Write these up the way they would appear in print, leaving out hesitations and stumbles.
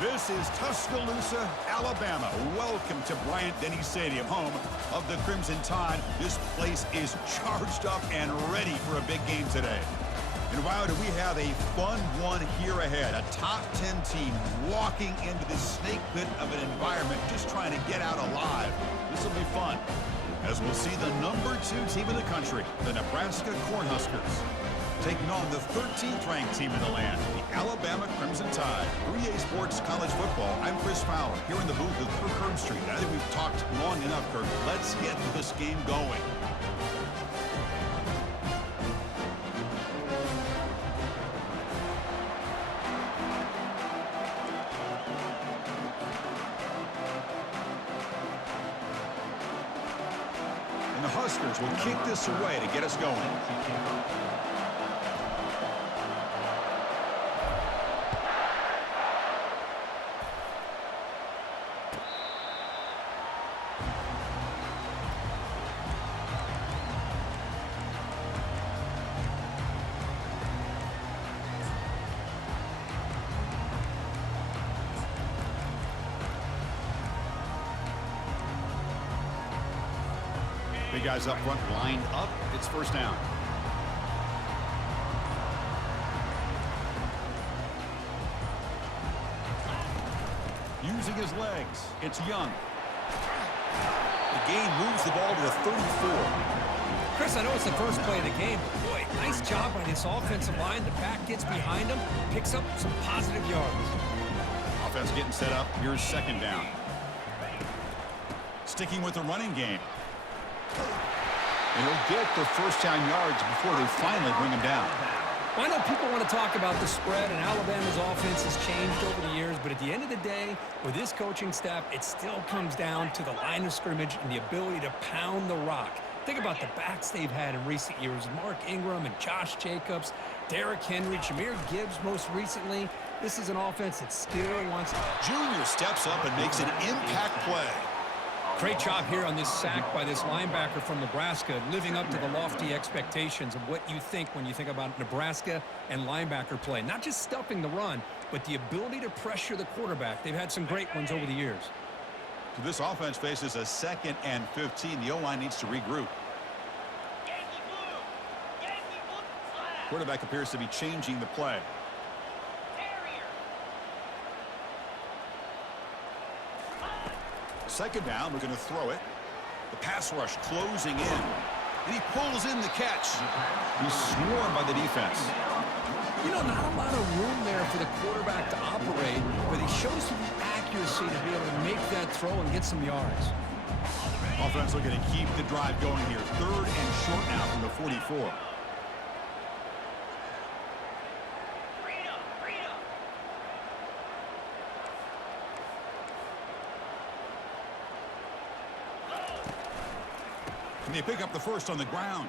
This is Tuscaloosa, Alabama. Welcome to Bryant-Denny Stadium, home of the Crimson Tide. This place is charged up and ready for a big game today. And wow, do we have a fun one here ahead. A top 10 team walking into this snake pit of an environment, just trying to get out alive. This will be fun, as we'll see the number 2 team in the country, the Nebraska Cornhuskers, taking on the 13th ranked team in the land, the Alabama Crimson Tide. 3A Sports College Football. I'm Chris Fowler, here in the booth with Kirk Herbstreit. I think we've talked long enough, Kirk. Let's get this game going. And the Huskers will kick this away to get us going. Big guys up front, lined up. It's first down. Using his legs, it's Young. The game moves the ball to the 34. Chris, I know it's the first play of the game, but boy, nice job by this offensive line. The back gets behind him, picks up some positive yards. Offense getting set up. Here's second down. Sticking with the running game. And he'll get the first down yards before they finally bring him down. Well, I know people want to talk about the spread, and Alabama's offense has changed over the years, but at the end of the day, with this coaching staff, it still comes down to the line of scrimmage and the ability to pound the rock. Think about the backs they've had in recent years. Mark Ingram and Josh Jacobs, Derrick Henry, Jahmyr Gibbs most recently. This is an offense that still wants to. Junior steps up and makes an impact play. Great job here on this sack by this linebacker from Nebraska, living up to the lofty expectations of what you think when you think about Nebraska and linebacker play. Not just stuffing the run, but the ability to pressure the quarterback. They've had some great ones over the years. So this offense faces a 2nd and 15. The O-line needs to regroup. Quarterback appears to be changing the play. Second down, we're going to throw it. The pass rush closing in. And he pulls in the catch. He's swarmed by the defense. You know, not a lot of room there for the quarterback to operate, but he shows some accuracy to be able to make that throw and get some yards. Offense looking to keep the drive going here. 3rd and short now from the 44. And they pick up the first on the ground.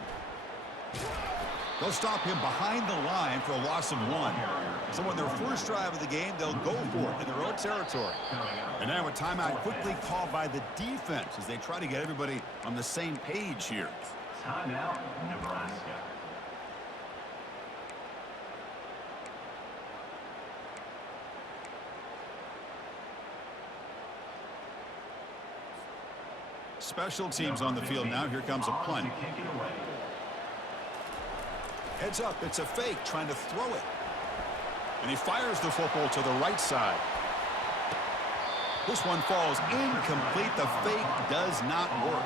They'll stop him behind the line for a loss of 1. So on their first drive of the game, they'll go for it in their own territory. And now a timeout quickly called by the defense as they try to get everybody on the same page here. Timeout, Nebraska. Special teams on the field now. Here comes a punt. Heads up, it's a fake, trying to throw it. And he fires the football to the right side. This one falls incomplete. The fake does not work.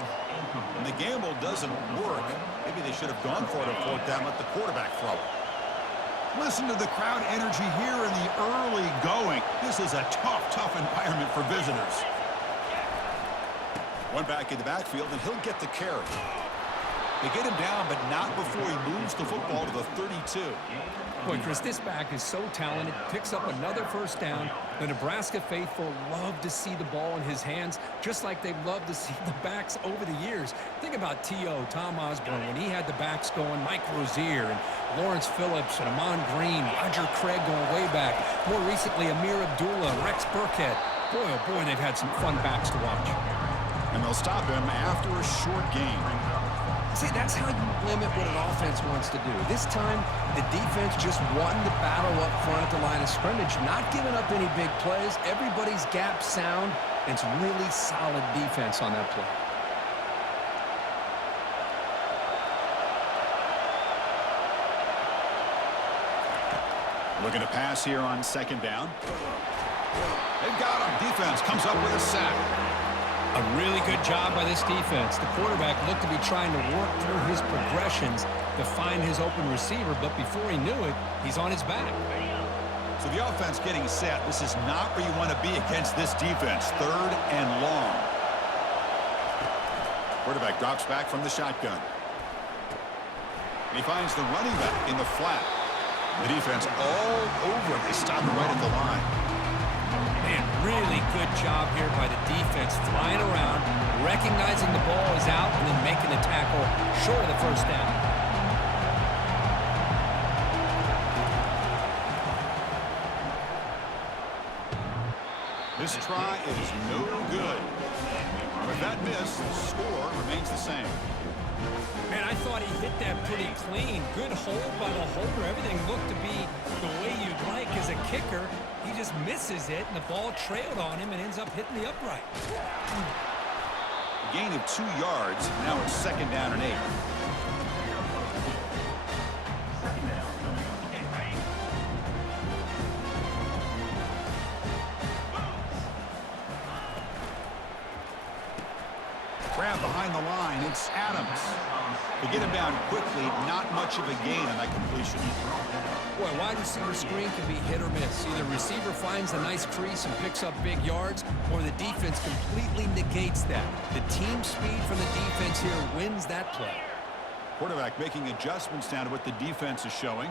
And the gamble doesn't work. Maybe they should have gone for it on 4th down, let the quarterback throw it. Listen to the crowd energy here in the early going. This is a tough environment for visitors. One back in the backfield, and he'll get the carry. They get him down, but not before he moves the football to the 32. Boy, Chris, this back is so talented. Picks up another first down. The Nebraska faithful love to see the ball in his hands, just like they've loved to see the backs over the years. Think about T.O., Tom Osborne, when he had the backs going, Mike Rozier, and Lawrence Phillips, and Amon Green, Roger Craig going way back. More recently, Amir Abdullah, Rex Burkhead. Boy, oh boy, they've had some fun backs to watch. And they'll stop him after a short gain. See, that's how you limit what an offense wants to do. This time, the defense just won the battle up front at the line of scrimmage, not giving up any big plays. Everybody's gap sound. It's really solid defense on that play. Looking to pass here on second down. They've got him. Defense comes up with a sack. A really good job by this defense. The quarterback looked to be trying to work through his progressions to find his open receiver, but before he knew it, he's on his back. So the offense getting set. This is not where you want to be against this defense. Third and long. Quarterback drops back from the shotgun. And he finds the running back in the flat. The defense all over it. They stop him right at the line. Man, really good job here by the defense, flying around, recognizing the ball is out, and then making the tackle short of the first down. This try is no good. With that miss, the score remains the same. Man, I thought he hit that pretty clean. Good hold by the holder. Everything looked to be the way you'd like as a kicker. He just misses it, and the ball trailed on him and ends up hitting the upright. A gain of 2 yards. Now it's second down and 8. Grab behind the line. It's Adams. They get him down quickly. Not much of a gain on that completion. Boy, wide receiver screen can be hit or miss. Either receiver finds a nice crease and picks up big yards, or the defense completely negates that. The team speed from the defense here wins that play. Quarterback making adjustments now to what the defense is showing.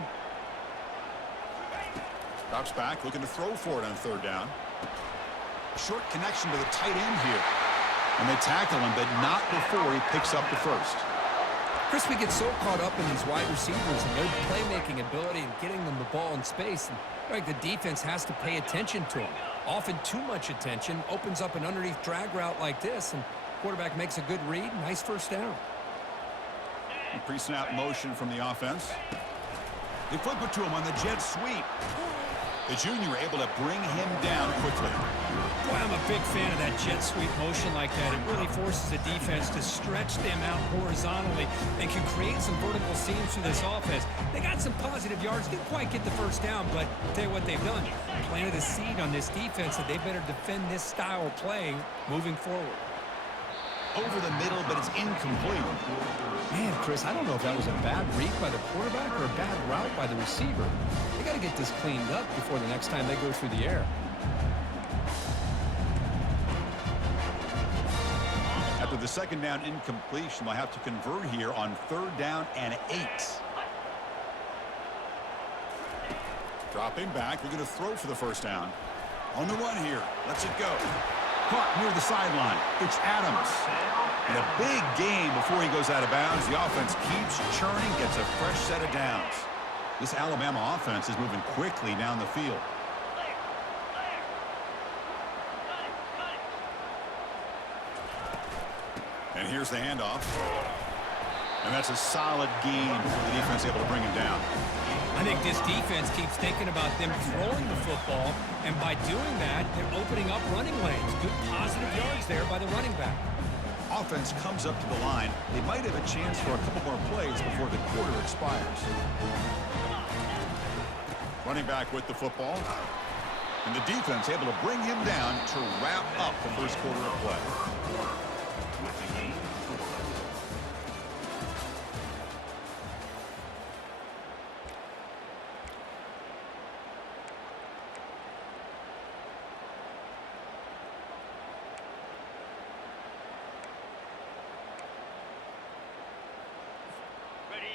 Drops back, looking to throw for it on third down. Short connection to the tight end here. And they tackle him, but not before he picks up the first. Chris, we get so caught up in these wide receivers and their playmaking ability and getting them the ball in space. And like, the defense has to pay attention to them. Often too much attention opens up an underneath drag route like this, and quarterback makes a good read. Nice first down. Pre-snap motion from the offense. They flip it to him on the jet sweep. The junior able to bring him down quickly. Boy, I'm a big fan of that jet sweep motion like that. It really forces the defense to stretch them out horizontally and can create some vertical seams through this offense. They got some positive yards. Didn't quite get the first down, but I'll tell you what they've done. Planted a seed on this defense that they better defend this style of play moving forward. Over the middle, but it's incomplete. Man, Chris, I don't know if that was a bad read by the quarterback or a bad route by the receiver. They got to get this cleaned up before the next time they go through the air. After the second down incompletion, they'll have to convert here on third down and 8. Dropping back, they're going to throw for the first down. On the run here, lets it go. Caught near the sideline. It's Adams. And a big game before he goes out of bounds. The offense keeps churning, gets a fresh set of downs. This Alabama offense is moving quickly down the field. And here's the handoff. And that's a solid gain for the defense able to bring him down. I think this defense keeps thinking about them throwing the football, and by doing that, they're opening up running lanes. Good positive yards there by the running back. Offense comes up to the line. They might have a chance for a couple more plays before the quarter expires. Running back with the football. And the defense able to bring him down to wrap up the first quarter of play.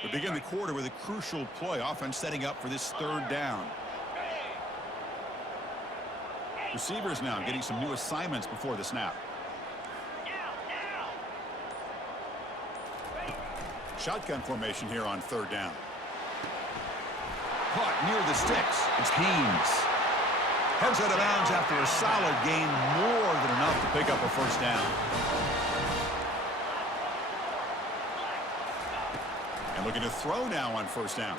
We begin the quarter with a crucial play. Offense setting up for this third down. Receivers now getting some new assignments before the snap. Shotgun formation here on third down. Caught near the sticks. It's Haynes. Heads out of bounds after a solid gain, more than enough to pick up a first down. Looking to throw now on first down.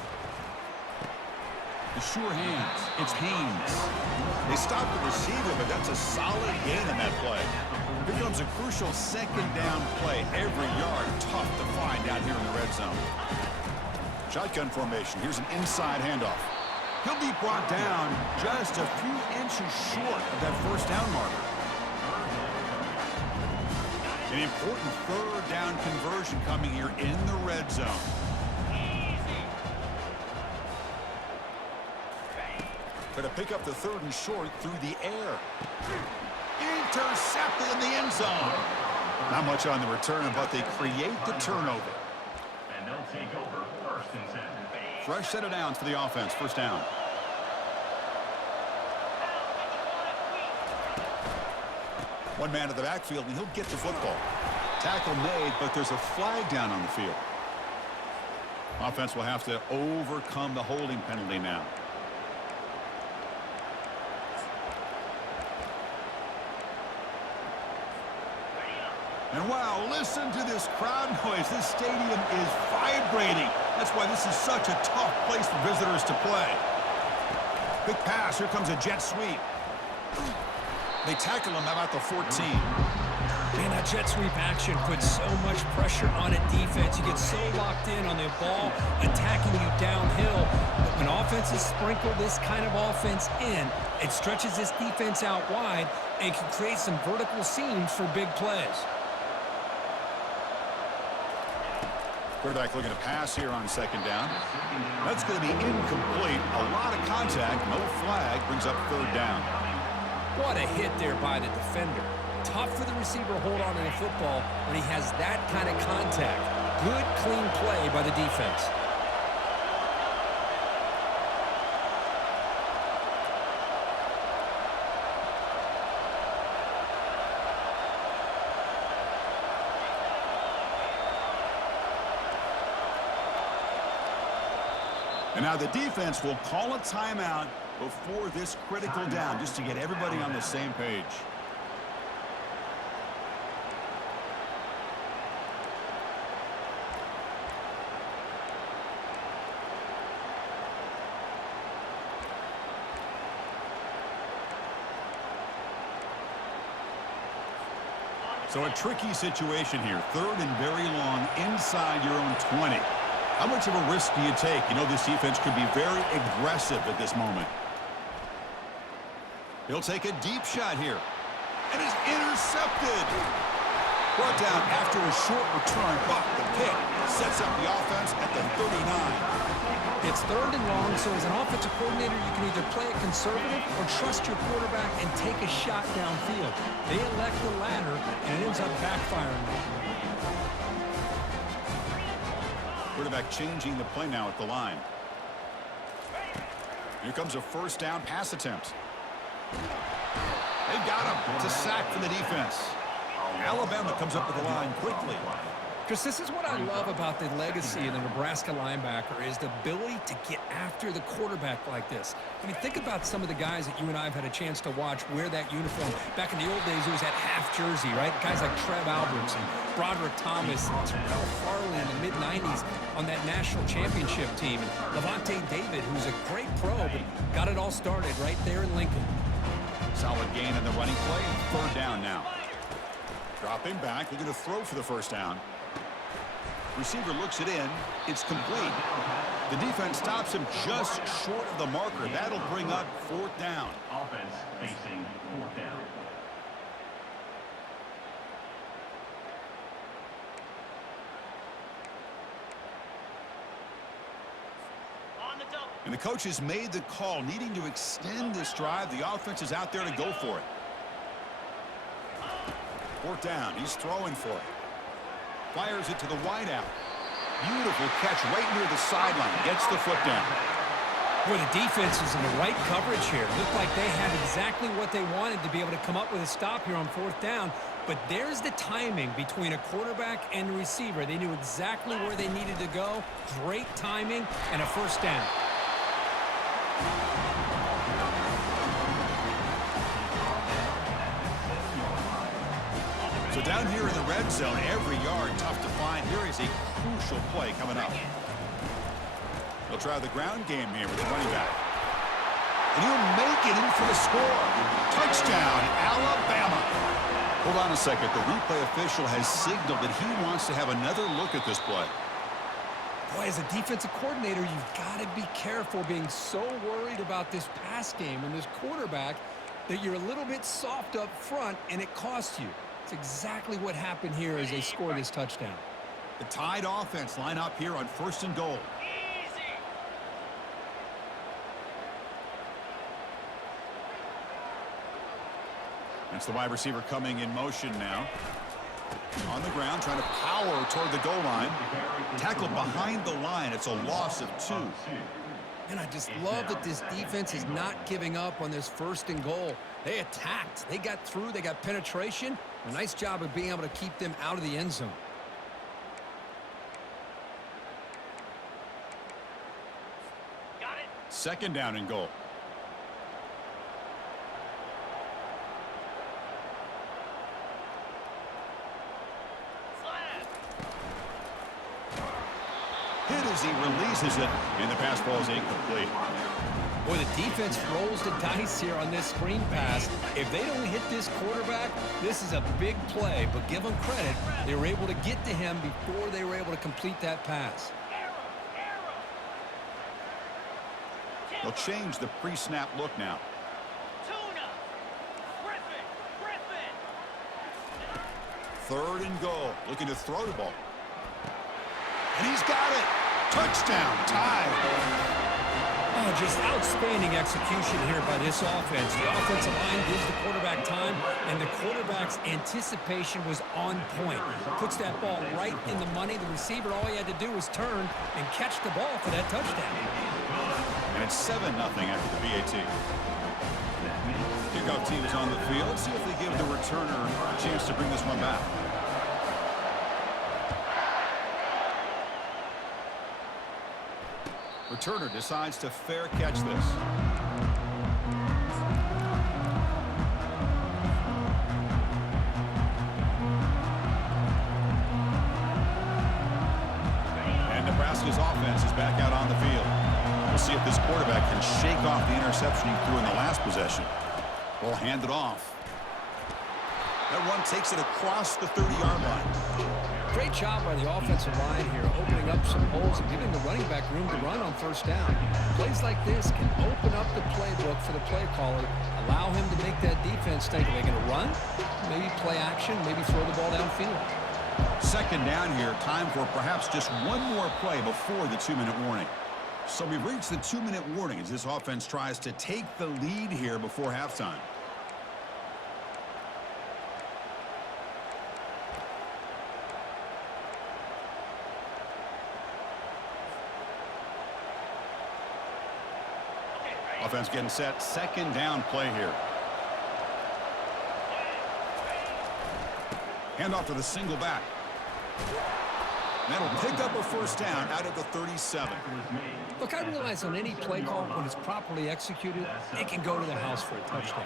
The sure hands. It's Haynes. They stopped the receiver, but that's a solid gain in that play. Here comes a crucial second down play. Every yard tough to find down here in the red zone. Shotgun formation. Here's an inside handoff. He'll be brought down just a few inches short of that first down marker. An important third down conversion coming here in the red zone. Going to pick up the third and short through the air. Intercepted in the end zone. Not much on the return, but they create the turnover. And they'll take over first and 10. Fresh set of downs for the offense. First down. One man to the backfield, and he'll get the football. Tackle made, but there's a flag down on the field. Offense will have to overcome the holding penalty now. And wow, listen to this crowd noise. This stadium is vibrating. That's why this is such a tough place for visitors to play. Quick pass. Here comes a jet sweep. They tackle him about the 14. Man, that jet sweep action puts so much pressure on a defense. You get so locked in on the ball attacking you downhill. But when offenses sprinkle this kind of offense in, it stretches this defense out wide and can create some vertical seams for big plays. Quarterback looking to pass here on second down. That's going to be incomplete. A lot of contact. No flag. Brings up third down. What a hit there by the defender. Tough for the receiver to hold on to the football when he has that kind of contact. Good, clean play by the defense. And now the defense will call a timeout before this critical down, just to get everybody on the same page. So a tricky situation here. Third and very long inside your own 20. How much of a risk do you take? You know, this defense could be very aggressive at this moment. He'll take a deep shot here. And it's intercepted. Brought down after a short return, but the pick sets up the offense at the 39. It's third and long, so as an offensive coordinator, you can either play it conservative or trust your quarterback and take a shot downfield. They elect the latter, and it ends up backfiring. Quarterback changing the play now at the line. Here comes a first down pass attempt. They've got him. It's a sack for the defense. Alabama comes up with the line quickly. Because this is what I love about the legacy of the Nebraska linebacker is the ability to get after the quarterback like this. I mean, think about some of the guys that you and I have had a chance to watch wear that uniform. Back in the old days, it was that half jersey, right? Guys like Trev Alberts and Broderick Thomas and Terrell Farley in the mid-90s on that national championship team. And Levante David, who's a great pro, but got it all started right there in Lincoln. Solid gain in the running play. Third down now. Dropping back, looking to throw for the first down. Receiver looks it in. It's complete. The defense stops him just short of the marker. That'll bring up fourth down. Offense facing fourth down. And the coach has made the call, needing to extend this drive. The offense is out there to go for it. Fourth down. He's throwing for it. Fires it to the wideout. Beautiful catch right near the sideline. Gets the foot down. Boy, the defense is in the right coverage here. Looked like they had exactly what they wanted to be able to come up with a stop here on fourth down. But there's the timing between a quarterback and a receiver. They knew exactly where they needed to go. Great timing and a first down. So down here in the red zone, every yard tough to find. Here is a crucial play coming up. He'll try the ground game here with the running back. And he'll make it in for the score. Touchdown, Alabama. Hold on a second. The replay official has signaled that he wants to have another look at this play. Boy, as a defensive coordinator, you've got to be careful being so worried about this pass game and this quarterback that you're a little bit soft up front and it costs you. It's exactly what happened here as they score this touchdown. The Tide offense line up here on 1st and goal. That's the wide receiver coming in motion now. On the ground, trying to power toward the goal line. Tackled behind the line. It's a loss of 2. And I just love that this defense is not giving up on this 1st and goal. They attacked. They got through. They got penetration. A nice job of being able to keep them out of the end zone. Got it. 2nd down and goal. Hit as he releases it, and the pass ball is incomplete. Boy, the defense rolls the dice here on this screen pass. If they don't hit this quarterback, this is a big play. But give them credit. They were able to get to him before they were able to complete that pass. They'll change the pre-snap look now. Tuna. Griffin. 3rd and goal. Looking to throw the ball. And he's got it. Touchdown. Tide. Oh, just outstanding execution here by this offense. The offensive line gives the quarterback time, and the quarterback's anticipation was on point. Puts that ball right in the money. The receiver, all he had to do was turn and catch the ball for that touchdown. And it's 7-0 after the BAT. Kickoff team is on the field. See if they give the returner a chance to bring this one back. Returner decides to fair catch this. And Nebraska's offense is back out on the field. We'll see if this quarterback can shake off the interception he threw in the last possession. Ball handed off. That run takes it across the 30-yard line. Great job by the offensive line here, opening up some holes and giving the running back room to run on 1st down. Plays like this can open up the playbook for the play caller, allow him to make that defense think, are they going to run? Maybe play action, maybe throw the ball downfield. 2nd down here, time for perhaps just one more play before the 2-minute warning. So we've reached the 2-minute warning as this offense tries to take the lead here before halftime. Offense getting set. 2nd down play here. Handoff to the single back. That'll pick up a 1st down out of the 37. Look, I realize on any play call, when it's properly executed, it can go to the house for a touchdown.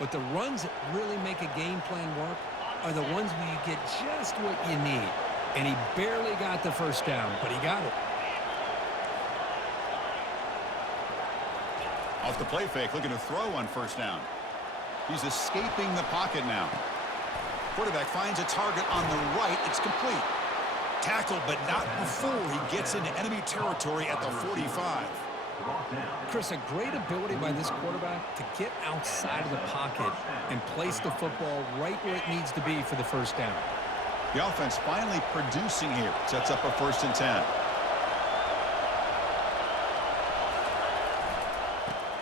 But the runs that really make a game plan work are the ones where you get just what you need. And he barely got the 1st down, but he got it. Off the play fake, looking to throw on 1st down. He's escaping the pocket now. Quarterback finds a target on the right. It's complete. Tackled, but not before he gets into enemy territory at the 45. Chris, a great ability by this quarterback to get outside of the pocket and place the football right where it needs to be for the 1st down. The offense finally producing here. Sets up a 1st and 10.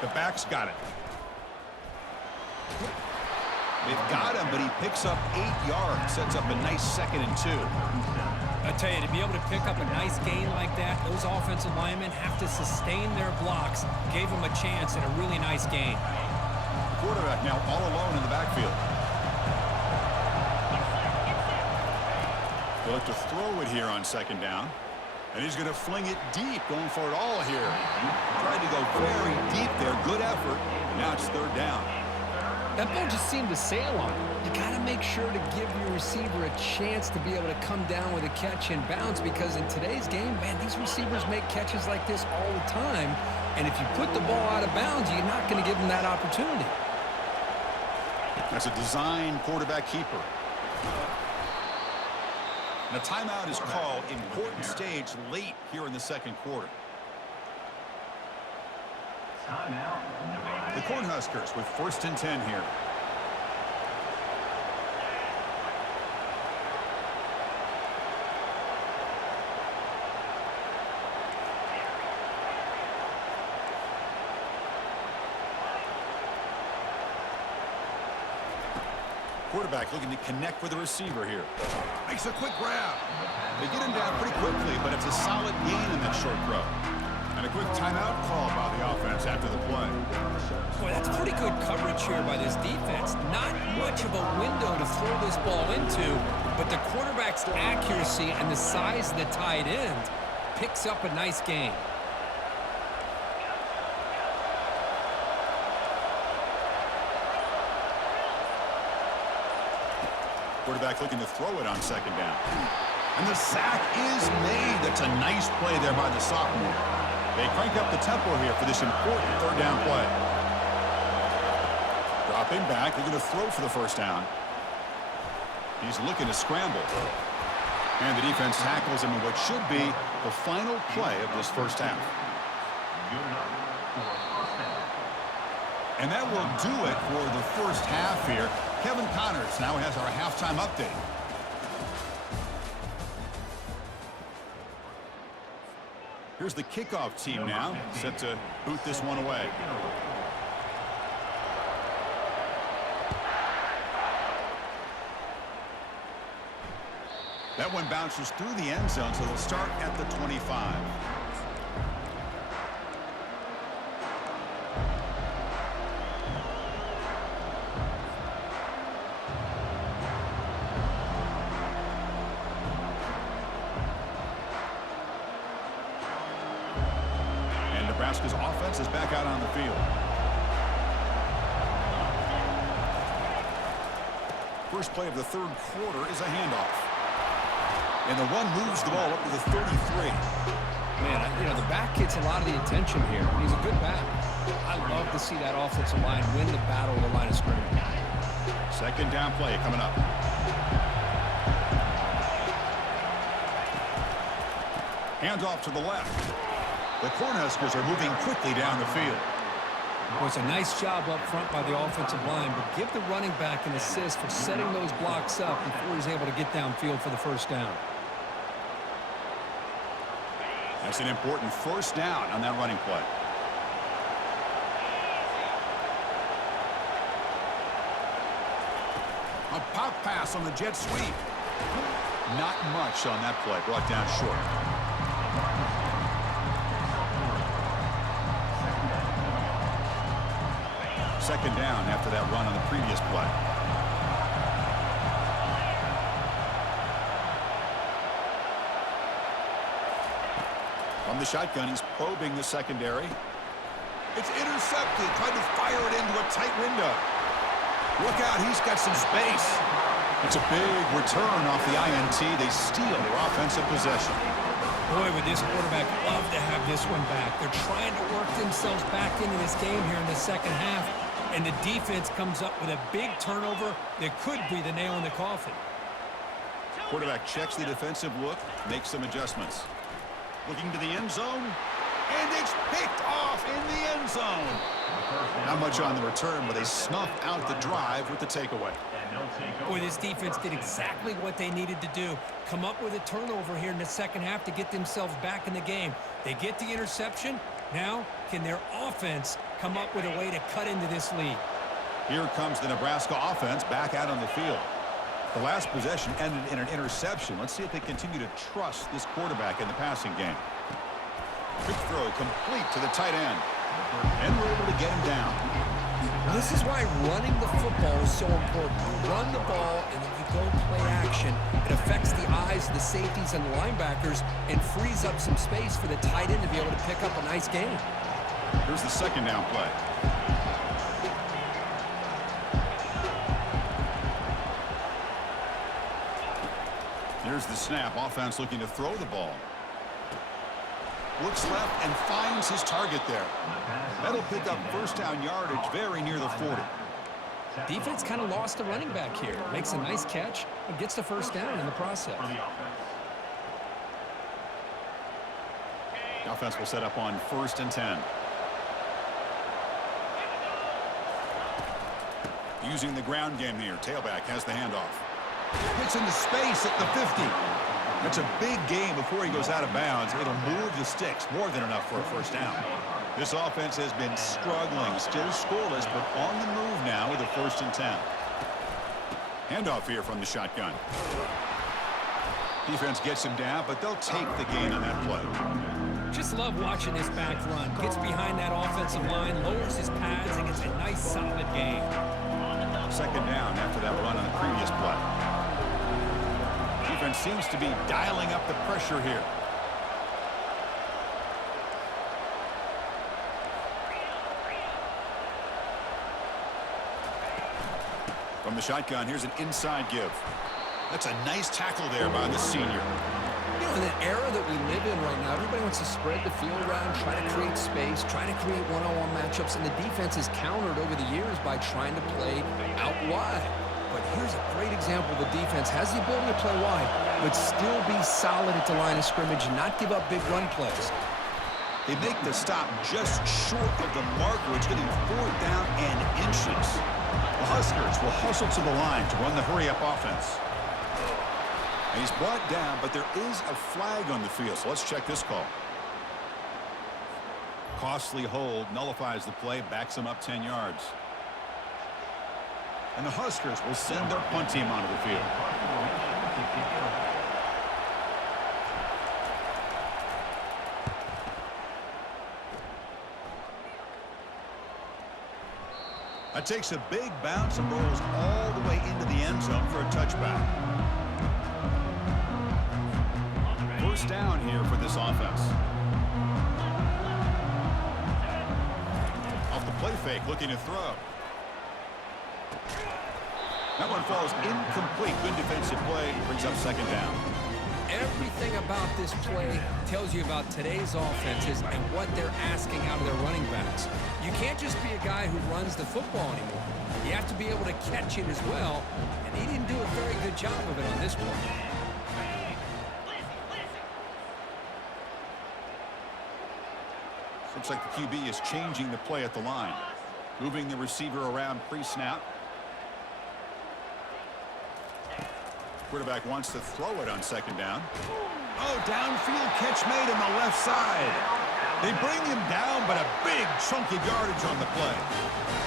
The back's got it. They've got him, but he picks up 8 yards. Sets up a nice 2nd and 2. I tell you, to be able to pick up a nice gain like that, those offensive linemen have to sustain their blocks. Gave him a chance at a really nice gain. The quarterback now all alone in the backfield. They'll have to throw it here on 2nd down. And he's going to fling it deep, going for it all here. Tried to go very deep there. Good effort. And now it's 3rd down. That ball just seemed to sail on him. You got to make sure to give your receiver a chance to be able to come down with a catch and bounce, because in today's game, man, these receivers make catches like this all the time. And if you put the ball out of bounds, you're not going to give them that opportunity. That's a design quarterback keeper. And a timeout is called. Important stage late here in the second quarter. Timeout. The Cornhuskers with 1st and 10 here. Quarterback looking to connect with the receiver here. Makes a quick grab. They get him down pretty quickly, but it's a solid gain in that short throw. And a quick timeout call by the offense after the play. Boy, that's pretty good coverage here by this defense. Not much of a window to throw this ball into, but the quarterback's accuracy and the size of the tight end picks up a nice gain. Quarterback looking to throw it on 2nd down. And the sack is made. That's a nice play there by the sophomore. They crank up the tempo here for this important 3rd down play. Dropping back. They're going to throw for the 1st down. He's looking to scramble. And the defense tackles him in what should be the final play of this 1st half. And that will do it for the 1st half here. Kevin Connors now has our halftime update. Here's the kickoff team now, set to boot this one away. That one bounces through the end zone, so they'll start at the 25. Nebraska's offense is back out on the field. First play of the 3rd quarter is a handoff. And the one moves the ball up to the 33. Man, the back gets a lot of the attention here. He's a good back. I love to see that offensive line win the battle of the line of scrimmage. 2nd down play coming up. Handoff to the left. The Cornhuskers are moving quickly down the field. Well, it's a nice job up front by the offensive line, but give the running back an assist for setting those blocks up before he's able to get downfield for the 1st down. That's an important 1st down on that running play. A pop pass on the jet sweep. Not much on that play, brought down short. Second down after that run on the previous play. From the shotgun, he's probing the secondary. It's intercepted. Tried to fire it into a tight window. Look out, he's got some space. It's a big return off the INT. They steal their offensive possession. Boy, would this quarterback love to have this one back. They're trying to work themselves back into this game here in the 2nd half. And the defense comes up with a big turnover that could be the nail in the coffin. Quarterback checks the defensive look, makes some adjustments. Looking to the end zone, and it's picked off in the end zone. Not much on the return, but they snuffed out the drive with the takeaway. Boy, this defense did exactly what they needed to do. Come up with a turnover here in the 2nd half to get themselves back in the game. They get the interception. Now, can their offense come up with a way to cut into this lead? Here comes the Nebraska offense back out on the field. The last possession ended in an interception. Let's see if they continue to trust this quarterback in the passing game. Quick throw complete to the tight end. And we're able to get him down. This is why running the football is so important. You run the ball and then you go play action. It affects the eyes of the safeties and the linebackers and frees up some space for the tight end to be able to pick up a nice gain. Here's the 2nd down play. Here's the snap. Offense looking to throw the ball. Looks left and finds his target there. That'll pick up first down yardage very near the 40. Defense kind of lost the running back here. Makes a nice catch and gets the first down in the process. The offense will set up on 1st and 10. Using the ground game here. Tailback has the handoff. Gets into space at the 50. That's a big gain before he goes out of bounds. It'll move the sticks. More than enough for a first down. This offense has been struggling. Still scoreless, but on the move now with a 1st and 10. Handoff here from the shotgun. Defense gets him down, but they'll take the gain on that play. Just love watching this back run. Gets behind that offensive line, lowers his pads, and gets a nice solid gain. 2nd down after that run on the previous play. Defense seems to be dialing up the pressure here. From the shotgun, here's an inside give. That's a nice tackle there by the senior. You know, in the era that we live in right now, everybody wants to spread the field around, try to create space, try to create one-on-one matchups, and the defense has countered over the years by trying to play out wide. But here's a great example. The defense has the ability to play wide, but still be solid at the line of scrimmage and not give up big run plays. They make the stop just short of the marker. It's getting 4th down and inches. The Huskers will hustle to the line to run the hurry-up offense. And he's brought down, but there is a flag on the field, so let's check this call. Costly hold, nullifies the play, backs him up 10 yards. And the Huskers will send their punt team onto the field. That takes a big bounce and rolls all the way into the end zone for a touchback. First down here for this offense. Off the play fake, looking to throw. That one falls incomplete. Good defensive play. Brings up 2nd down. Everything about this play tells you about today's offenses and what they're asking out of their running backs. You can't just be a guy who runs the football anymore. You have to be able to catch it as well, and he didn't do a very good job of it on this play. Looks like the QB is changing the play at the line. Moving the receiver around pre-snap. Quarterback wants to throw it on 2nd down. Oh, downfield catch made on the left side. They bring him down, but a big chunk of yardage on the play.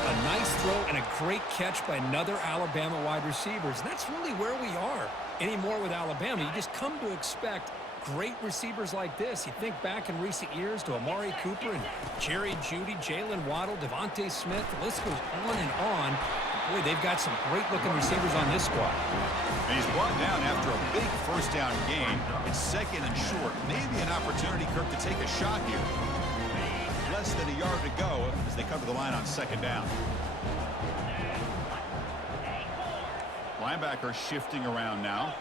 A nice throw and a great catch by another Alabama wide receivers. And that's really where we are anymore with Alabama. You just come to expect great receivers like this. You think back in recent years to Amari Cooper and Jerry Jeudy, Jalen Waddle, Devontae Smith. The list goes on and on. Boy, they've got some great-looking receivers on this squad. And he's brought down after a big first down gain. It's 2nd and short. Maybe an opportunity, Kirk, to take a shot here. Less than a yard to go as they come to the line on 2nd down. Linebacker shifting around now.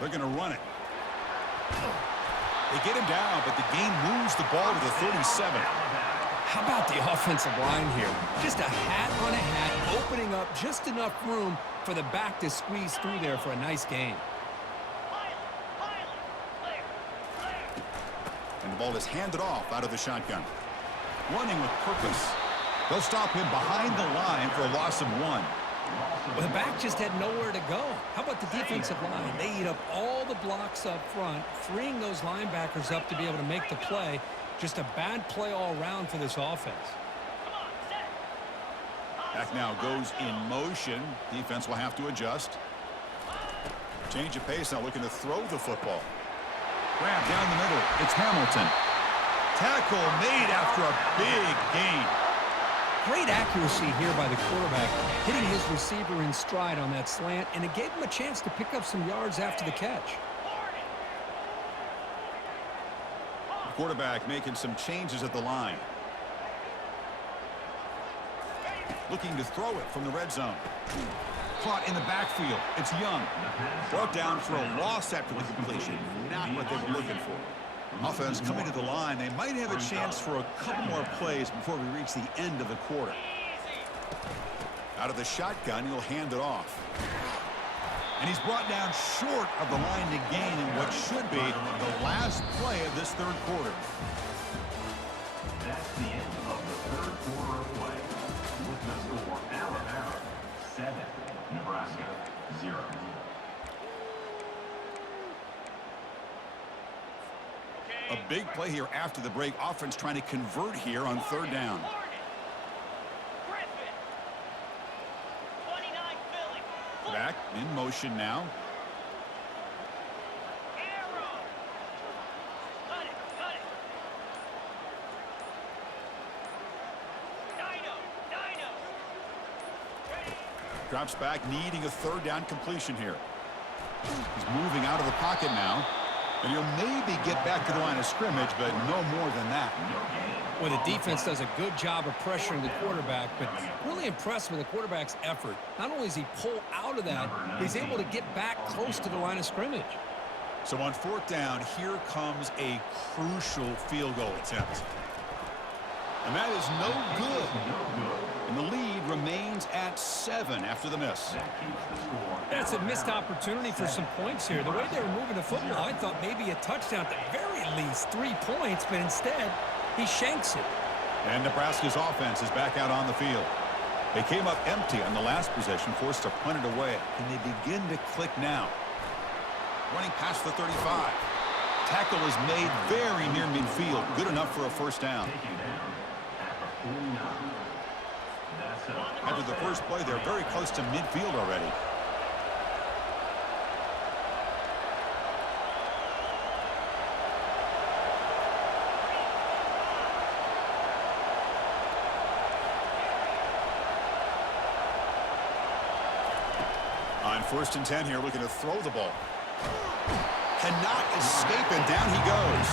They're going to run it. They get him down, but the game moves the ball to the 37. How about the offensive line here? Just a hat on a hat, opening up just enough room for the back to squeeze through there for a nice gain. And the ball is handed off out of the shotgun. Running with purpose. They'll stop him behind the line for a loss of 1. Well, the back just had nowhere to go. How about the defensive line? They eat up all the blocks up front, freeing those linebackers up to be able to make the play. Just a bad play all around for this offense. Back now goes in motion. Defense will have to adjust. Change of pace now, looking to throw the football. Grab down the middle. It's Hamilton. Tackle made after a big gain. Great accuracy here by the quarterback, hitting his receiver in stride on that slant, and it gave him a chance to pick up some yards after the catch. The quarterback making some changes at the line. Looking to throw it from the red zone. caught in the backfield. It's Young. Brought down for a loss after the completion. Not what they were looking for. Offense coming to the line. They might have a chance for a couple more plays before we reach the end of the quarter. Out of the shotgun, he'll hand it off. And he's brought down short of the line to gain in what should be the last play of this third quarter. That's the end of the third quarter of play. With the score, Alabama 7, Nebraska 0. A big play here after the break. Offense trying to convert here on third down. Back in motion now. Drops back, needing a third down completion here. He's moving out of the pocket now. And he'll maybe get back to the line of scrimmage, but no more than that. Well, the defense does a good job of pressuring the quarterback, but really impressed with the quarterback's effort. Not only does he pull out of that, he's able to get back close to the line of scrimmage. So on fourth down, here comes a crucial field goal attempt. And that is no good. And the lead remains at 7 after the miss. That's a missed opportunity for some points here. The way they were moving the football, I thought maybe a touchdown at the very least, 3 points, but instead, he shanks it. And Nebraska's offense is back out on the field. They came up empty on the last possession, forced to punt it away. And they begin to click now. Running past the 35. Tackle is made very near midfield. Good enough for a first down. After the first play, they're very close to midfield already. On 1st and 10 here, looking to throw the ball. Cannot escape, and down he goes.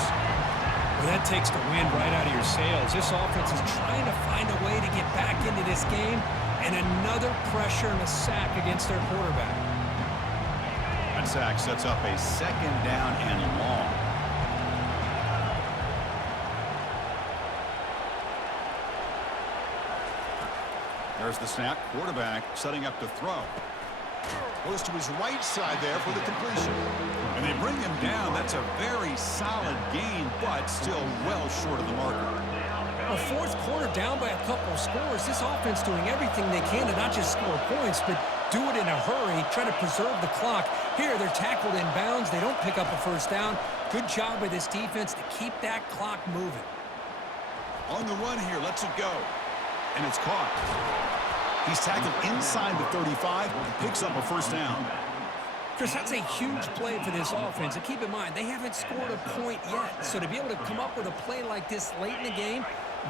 Well, that takes the wind right out of your sails. This offense is trying to find a way to get back into this game, and another pressure and a sack against their quarterback. That sack sets up a 2nd down and long. There's the snap. Quarterback setting up to throw. Goes to his right side there for the completion. And they bring him down. That's a very solid gain, but still well short of the marker. A 4th quarter down by a couple of scores. This offense doing everything they can to not just score points, but do it in a hurry, try to preserve the clock. Here, they're tackled in bounds. They don't pick up a first down. Good job by this defense to keep that clock moving. On the run here, lets it go. And it's caught. He's tackled inside the 35 and picks up a first down. Chris, that's a huge play for this offense. And keep in mind, they haven't scored a point yet. So to be able to come up with a play like this late in the game,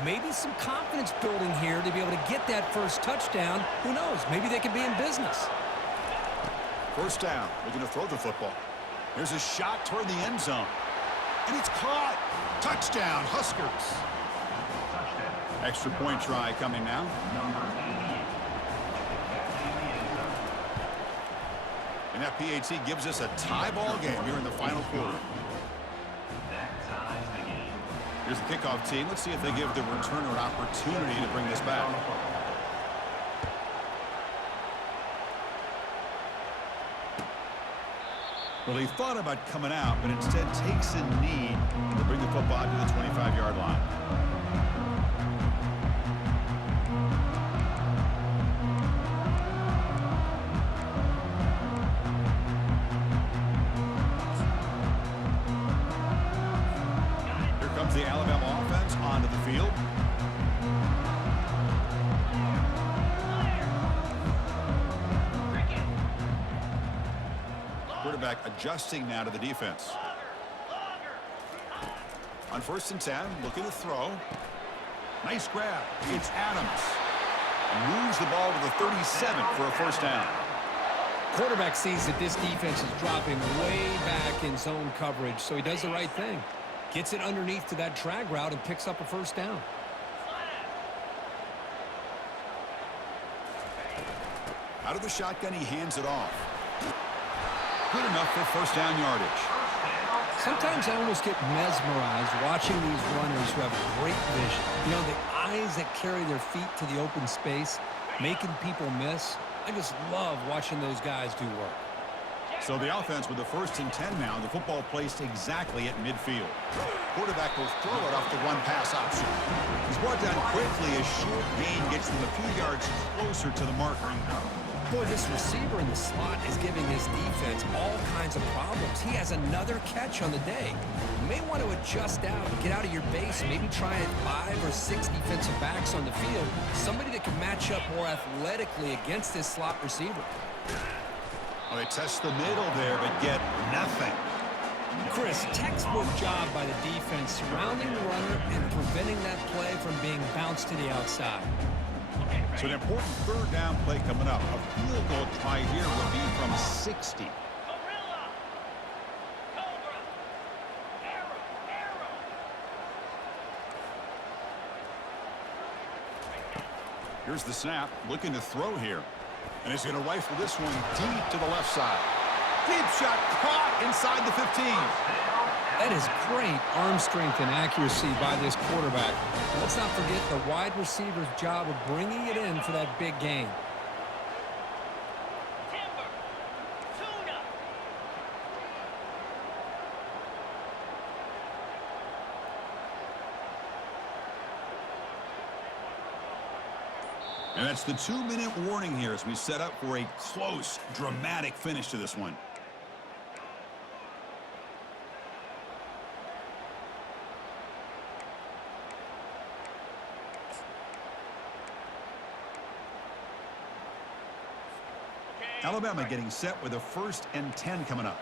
maybe some confidence building here to be able to get that first touchdown. Who knows? Maybe they could be in business. First down. Looking to throw the football. There's a shot toward the end zone. And it's caught. Touchdown, Huskers. Extra point try coming now. And that PAT gives us a tie ball game here in the final quarter. Here's the kickoff team. Let's see if they give the returner an opportunity to bring this back. Well, he thought about coming out, but instead takes a knee to bring the football to the 25-yard line. The Alabama offense onto the field. Quarterback adjusting now to the defense. On 1st and 10, looking to throw. Nice grab. It's Adams. And moves the ball to the 37 for a first down. Quarterback sees that this defense is dropping way back in zone coverage, so he does the right thing. Gets it underneath to that drag route and picks up a first down. Out of the shotgun, he hands it off. Good enough for first down yardage. Sometimes I almost get mesmerized watching these runners who have great vision. You know, the eyes that carry their feet to the open space, making people miss. I just love watching those guys do work. So the offense with the 1st and 10 now. The football placed exactly at midfield. Quarterback will throw it off the run-pass option. He's brought down quickly. A short gain gets them a few yards closer to the marker. Boy, this receiver in the slot is giving his defense all kinds of problems. He has another catch on the day. You may want to adjust out, get out of your base, maybe try 5 or 6 defensive backs on the field. Somebody that can match up more athletically against this slot receiver. Well, they test the middle there, but get nothing. Chris, textbook job by the defense surrounding the runner and preventing that play from being bounced to the outside. So an important 3rd down play coming up. A field goal try here will be from 60. Gorilla. Cobra. Arrow. Here's the snap, looking to throw here. And he's going to rifle this one deep to the left side. Deep shot caught inside the 15. That is great arm strength and accuracy by this quarterback. Let's not forget the wide receiver's job of bringing it in for that big gain. Timber. Tuna. And that's the 2-minute warning here as we set up for a close, dramatic finish to this one. Alabama getting set with a 1st and 10 coming up.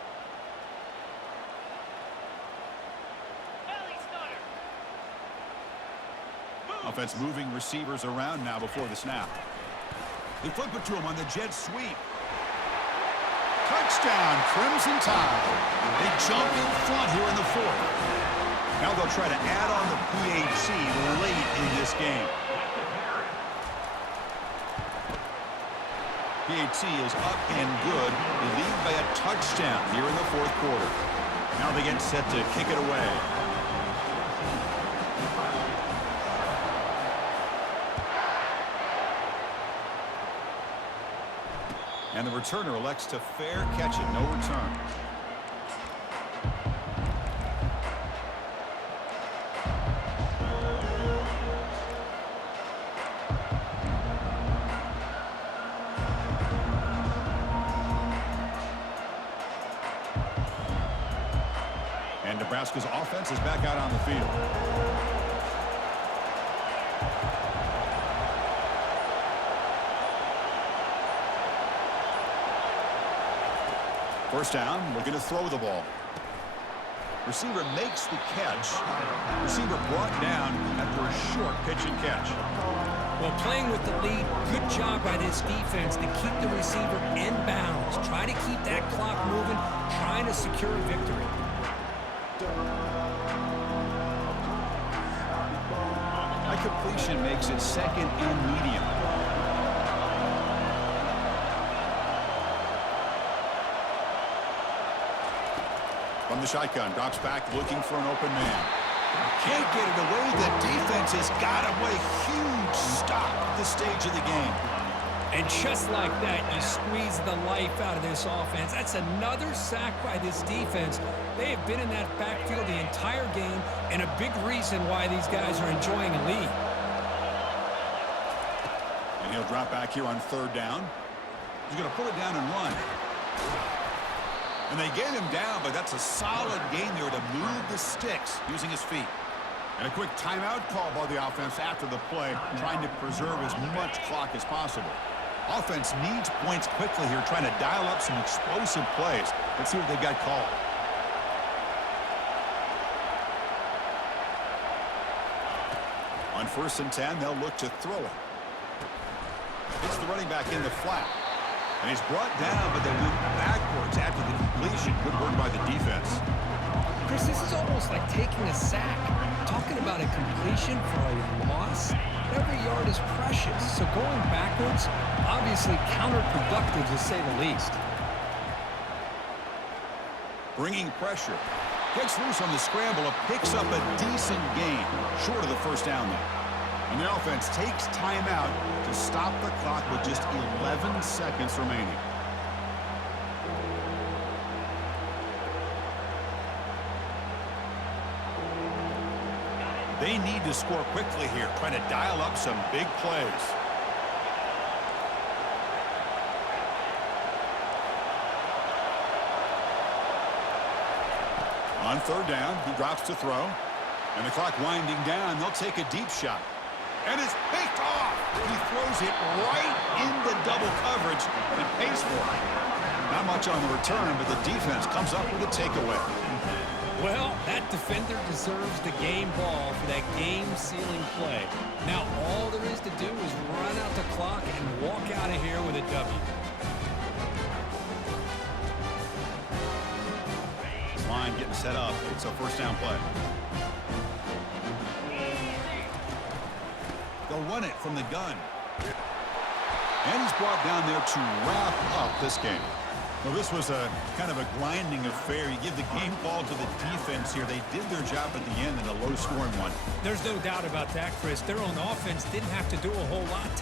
Belly stutter. Offense moving receivers around now before the snap. They flip it to him on the jet sweep. Touchdown, Crimson Tide. They jump in front here in the 4th. Now they'll try to add on the PAT late in this game. PAT is up and good. They lead by a touchdown here in the 4th quarter. Now they get set to kick it away. And the returner elects to fair catch it, no return. And Nebraska's offense is back out on the field. First down, looking to throw the ball. Receiver makes the catch. Receiver brought down after a short pitch and catch. Well, playing with the lead, good job by this defense to keep the receiver in bounds. Try to keep that clock moving, trying to secure a victory. That completion makes it 2nd and medium. From the shotgun, drops back looking for an open man. Can't get it away. The defense has got him. What a huge stop at this stage of the game. And just like that, you squeeze the life out of this offense. That's another sack by this defense. They have been in that backfield the entire game, and a big reason why these guys are enjoying a lead. And he'll drop back here on 3rd down. He's going to pull it down and run. And they get him down, but that's a solid gain there to move the sticks using his feet. And a quick timeout call by the offense after the play, trying to preserve as much clock as possible. Offense needs points quickly here, trying to dial up some explosive plays. Let's see what they've got called. On 1st and 10, they'll look to throw it. It's the running back in the flat. And he's brought down, but they went backwards after the completion. Good work by the defense. Chris, this is almost like taking a sack. Talking about a completion for a loss, every yard is precious. So going backwards, obviously counterproductive to say the least. Bringing pressure. Gets loose on the scramble and picks up a decent gain. Short of the first down there. And the offense takes timeout to stop the clock with just 11 seconds remaining. They need to score quickly here, trying to dial up some big plays. On third down, he drops to throw. And the clock winding down, they'll take a deep shot. And it's picked off. He throws it right into double coverage and pays for it. Not much on the return, but the defense comes up with a takeaway. Well, that defender deserves the game ball for that game-sealing play. Now all there is to do is run out the clock and walk out of here with a W. This line getting set up. It's a first down play. They'll run it from the gun. And he's brought down there to wrap up this game. Well, this was a kind of a grinding affair. You give the game ball to the defense here. They did their job at the end in a low-scoring one. There's no doubt about that, Chris. Their own offense didn't have to do a whole lot today.